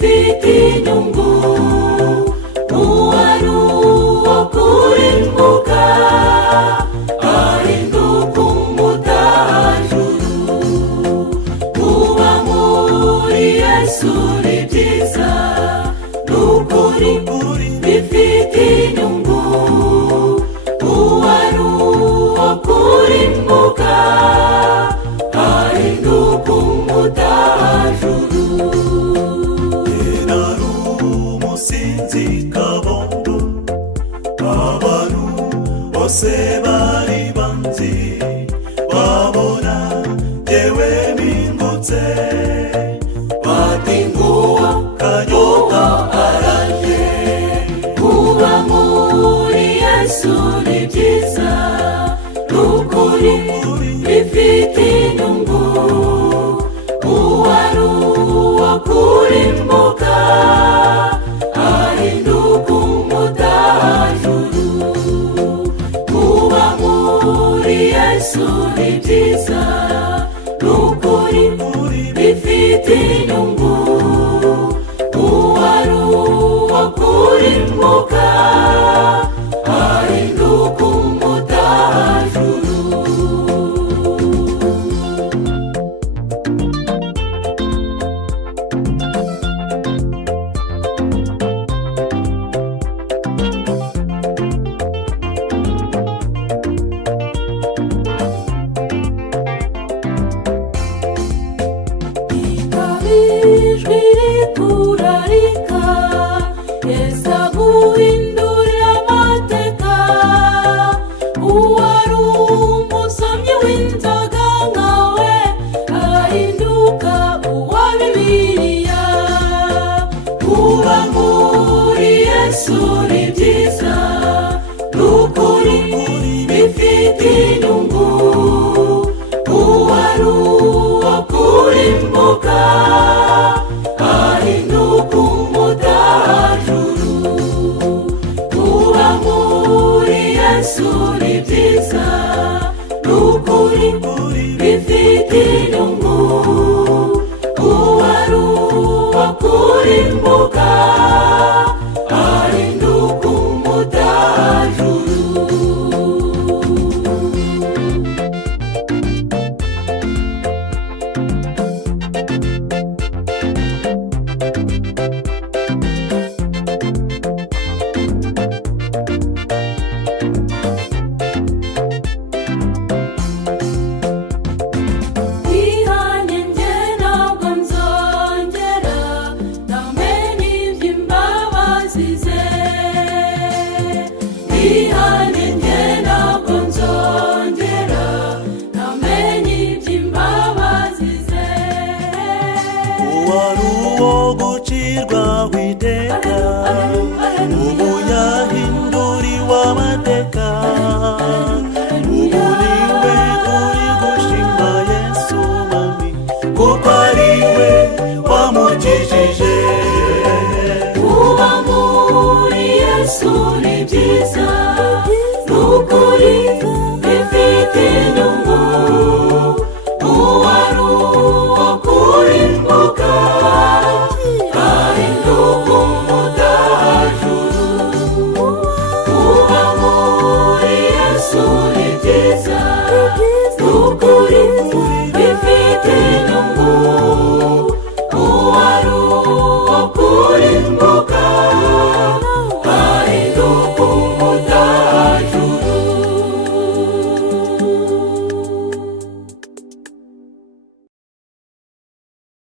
bifite inyungu, uwari uwo kurimbuka ahinduka umutahajuru. Kuba muri Yesu ni byiza, n'ukuri bifite inyungu, uwari uwo kurimbuka ahinduka umutahajuru. Nari umusinzi kabondo, abantu bose bari banzi, babona jyewe mpingutse, bati nguwo kanyoka araje. Kuba muri Yesu ni byiza, n'ukuri bifite inyungu, uwari uwo kurimbuka ahinduka umutahajuru. Kuba muri Yesu ni byiza, n'ukuri bifite inyungu, uwari uwo kurimbuka ahinduka umutahajuru. Ijwi rikurarika, Yesu aguhindurira amateka. Uwari umusomyi w'inzoga nkawe ahinduka uwa Bibiliya. Kuba muri Yesu ni byiza, n'ukuri bifite inyungu, uwari uwo kurimbuka ahinduka umutahajuru. Kuba muri Yesu ni byiza, n'ukuri